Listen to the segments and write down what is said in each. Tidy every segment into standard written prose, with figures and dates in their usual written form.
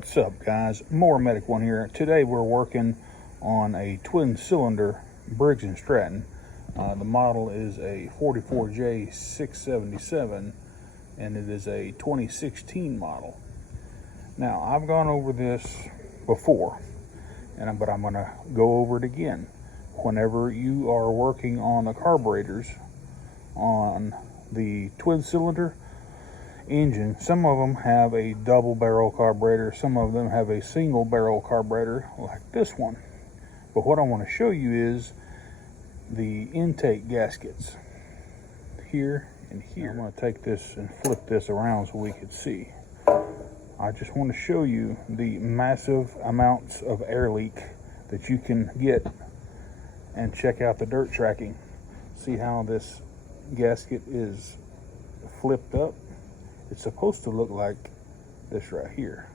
What's up, guys? Mower Medic One here. Today we're working on a twin cylinder Briggs and Stratton. The model is a 44J677 and it is a 2016 model. Now I've gone over this before, but I'm going to go over it again. Whenever you are working on the carburetors on the twin cylinder engine, some of them have a double barrel carburetor, some of them have a single barrel carburetor like this one. But what I want to show you is the intake gaskets here and here. I'm going to take this and flip this around so we can see. I just want to show you the massive amounts of air leak that you can get, and check out the dirt tracking. See how this gasket is flipped up? It's supposed to look like this right here,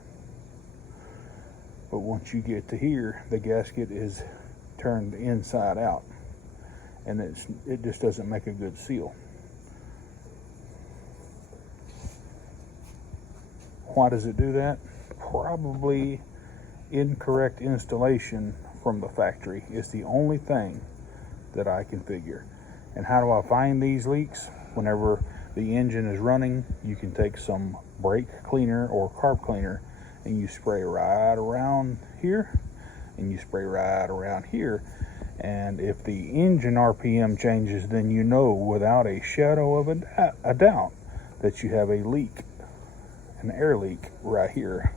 but once you get to here, the gasket is turned inside out, and it just doesn't make a good seal. Why does it do that? Probably incorrect installation from the factory is the only thing that I can figure. And how do I find these leaks? Whenever the engine is running, you can take some brake cleaner or carb cleaner and you spray right around here and you spray right around here, and if the engine RPM changes, then you know without a shadow of a doubt that you have a leak, an air leak right here.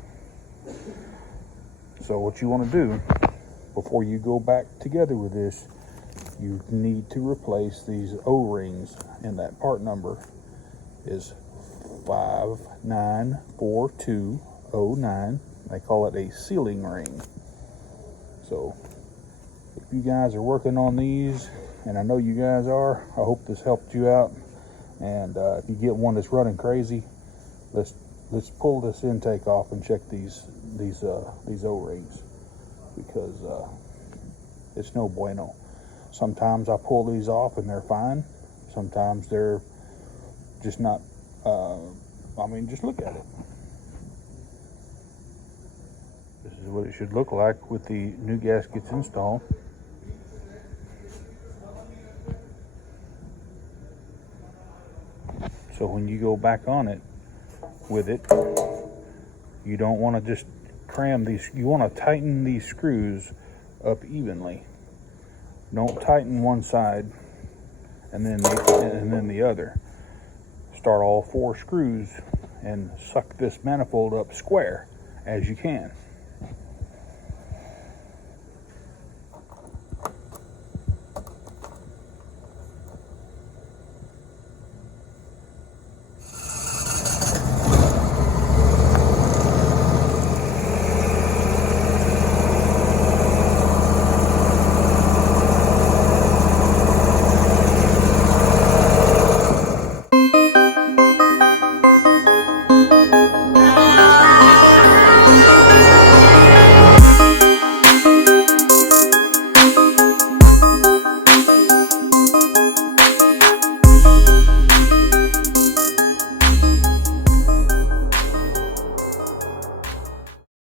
So what you want to do before you go back together with this, you need to replace these O-rings, and that part number is 594209. They call it a sealing ring. So if you guys are working on these, and I know you guys are, I hope this helped you out. And if you get one that's running crazy, let's pull this intake off and check these O-rings, because it's no bueno. Sometimes I pull these off and they're fine. Sometimes they're just not. Just look at it. This is what it should look like with the new gaskets installed. So when you go back on it with it, you don't want to just cram these. You want to tighten these screws up evenly. Don't tighten one side and then the other. Start all 4 screws and suck this manifold up square as you can.